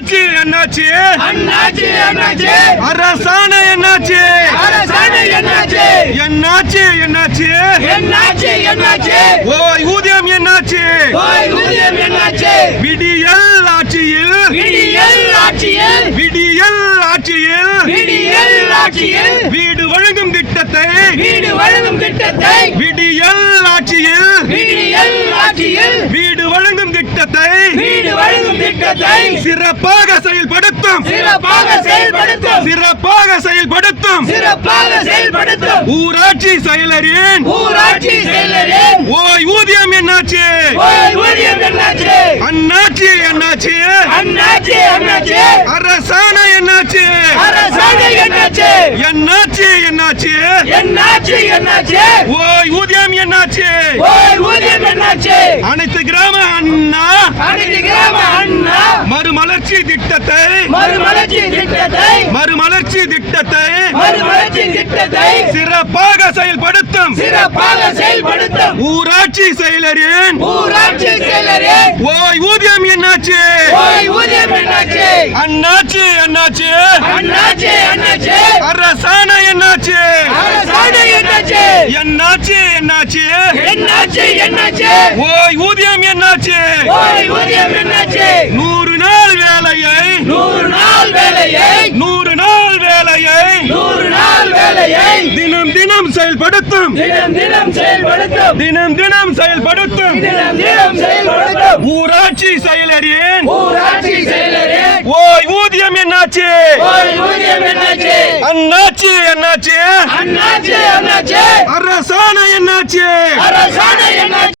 அண்ணாச்சி அண்ணாச்சி அண்ணாச்சி அண்ணாச்சி அரசாணை என்னாச்சு அரசாணை என்னாச்சு என்னாச்சு என்னாச்சு என்னாச்சு என்னாச்சு ஓய் ஊதியம் என்னாச்சு ஓய் ஊதியம் என்னாச்சு விடியல் ஆட்சியில் விடியல் ஆட்சியில் விடியல் ஆட்சியில் விடியல் ஆட்சியில் வீடு வழங்கும் திட்டத்தை வீடு வழங்கும் திட்டத்தை விடியல் ஆட்சியில் விடியல் ஆட்சியில் வீடு வழங்கும் திட்டத்தை வீடு வழங்கும் திட்டத்தை சிறப்பாக செயல்படுத்தும் சிறப்பாக செயல்படுத்தும் சிறப்பாக செயல்படுத்தும் சிறப்பாக செயல்படுத்தும் ஊராட்சி செயலரின் ஊராட்சி செயலரின் ஓய் ஊதியம் என்னாச்சு ஓய் ஊதியம் என்னாச்சு அண்ணாச்சி என்னாச்சு அண்ணாச்சி அண்ணாச்சி அரசாணை என்னாச்சு அரசாணை என்னாச்சு என்னாச்சு என்னாச்சு என்னாச்சு என்னாச்சு ஓய் ஊதியம் என்னாச்சு ஓய் ஊதியம் என்னாச்சு அனைத்து கிராம அண்ணா அனைத்து கிராம அண்ணா மறுமலர்ச்சி திட்டத்தை மறுமலர்ச்சி திட்டத்தை மறுமலர்ச்சி திட்டத்தை மறுமலர்ச்சி திட்டத்தை சிறப்பாக செயல்படுத்தும் சிறப்பாக செயல்படுத்தும் ஊராட்சி செயலரின் ஊராட்சி செயலரின் ஓய் ஊதியம் என்னாச்சு ஓய் ஊதியம் என்னாச்சு அண்ணாச்சி அண்ணாச்சி அண்ணாச்சி அண்ணாச்சி அரசாணை என்னாச்சு அரசாணை என்னாச்சு என்னாச்சு என்னாச்சு என்னாச்சு என்னாச்சு ஓய் ஊதியம் என்னாச்சு ஓய் ஊதியம் என்னாச்சு 100 நாள் வேலையை 100 நாள் வேலையை 100 நாள் வேலையை 100 நாள் வேலையை தினம் தினம் செயல்படுத்தும் தினம் தினம் செயல்படுத்தும் தினம் தினம் செயல்படுத்தும் தினம் தினம் செயல்படுத்தும் ஊராட்சி செயலரின் ஊராட்சி செயலரின் ஓய் ஊதியம் என்னாச்சு ஓய் ஊதியம் என்னாச்சு அண்ணாச்சி என்னாச்சு அண்ணாச்சி அண்ணாச்சி அரசாணை என்னாச்சு அரசாணை என்னாச்சு